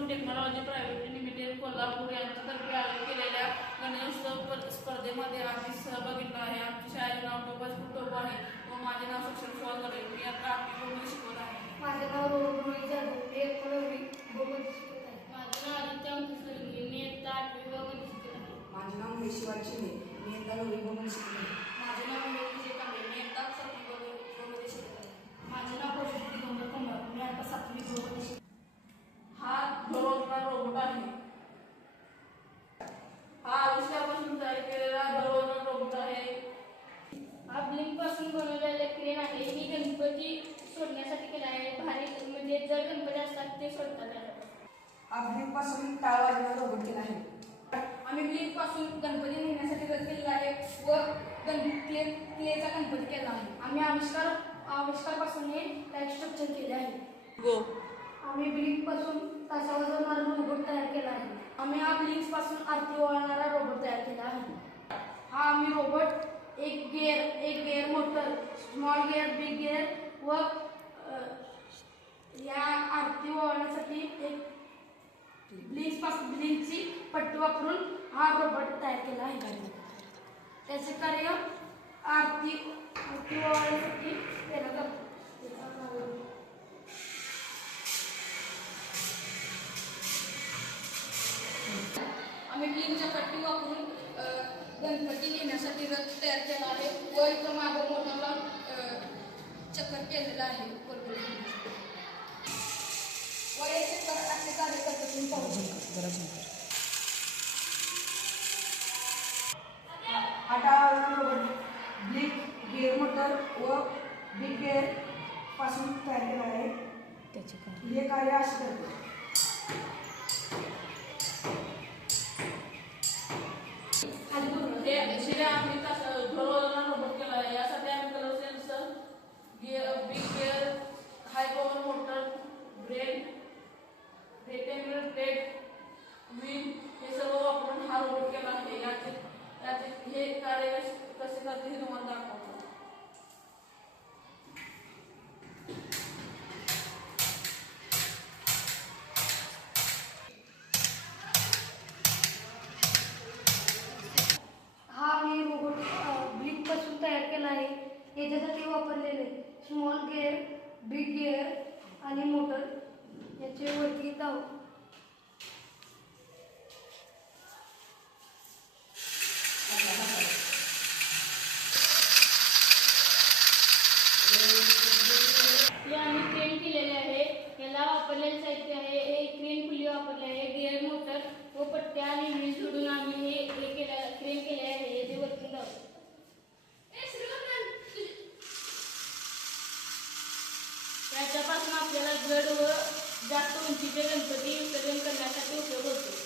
From technology private limited Kolhapur यांच्यातर्फे आयोजित केलेल्या गणेशोत्सव स्पर- स्पर्धेमध्ये आम्ही सहभाग घेतला आहे. आमच्या शाळेचे नाव टोपस टोप आहे. व माझे नाव सक्षम स्वागत मी आता आठवी शिकवत आहे. माझे नाव रोहित जाधव. मी बघून माझं नाव आदित्य मी इयत्ता आठवी व मध्ये शिकत आहे. माझे नाव महेश्वर शिंदे मी यंदा नववी बघून शिकले माझे नाव विजय कांबळे मी आता सातवी मध्ये शिकत आहे माझे नाव कौशिक दिगंबर कुंभार मी आता सातवी बघून शिकत हा घरोघरा रोबोट आहे हा आयुष्यापासून तयार केलेला घरोघरा रोबोट आहे हा ब्लिंकपासून बनवलेला क्रेन आहे ही गणपती सोडण्यासाठी केला आहे भारी म्हणजे जर गणपती असतात ते सोडतात त्याला. पासून टाळ केला आहे. आम्ही ब्लिंकपासून गणपती नेण्यासाठी रथ केलेला आहे व गण क्ले क्लेचा गणपती केला आहे. आम्ही आविष्कार आविष्कारपासून हे लाइट स्ट्रक्चर केले आहे. गो. आम्ही ब्लिंकपासून तासा वाजवणारा रोबोट तयार केला आहे. आम्ही हा ब्लिंक्सपासून आरती वळणारा रोबोट तयार केला आहे. हा आम्ही रोबोट एक गिअर एक gear motor small gear big gear व या आरती वळण्यासाठी एक ब्लिंक्सपासून पट्टी वापरून हा रोबोट तयार केला आहे त्याचे कार्य आरती आरती वळण्यासाठी केलं जातं. आम्ही ब्लिंकच्या पट्टी वापरून गणपती नेण्यासाठी रथ तयार केला आहे. व इथं मागं मोठा चक्कर केलेलं आहे कोलमडीमध्ये. व चक्कर असे कार्य करतात तुम्ही पाहू शकता. टाळ वाजवणारा रोबोट ब्लिक गिअर मोटर व बिग गिअरपासून तयार केला आहे. हे कार्य असे करते. हे शिरे आम्ही रोबोट केला आहे यासाठी आम्ही colour sensor gear big gear, high power motor, brake rectangular plate wheel हे सर्व वापरून हा रोबोट केला आहे. याचे याचे हे कार्य कसे करते हे तुम्हाला दाखवतो. याच्यासाठी वापरलेले स्मॉल गेअर बिग गिअर आणि मोटर याचे वरती दाव वापरलेले केलेले आहे. याला साहित्य आहे. हे क्रेन पुली वापरले आहे. गिअर मोटर व पट्ट्या आणि व्हील जोडून आम्ही हे हे केलं क्रेन केले आहे हे जे वरती लावतो याच्यापासून आपल्याला जड व जास्त उंचीचे गणपती विसर्जन करण्यासाठी उपयोग होतो.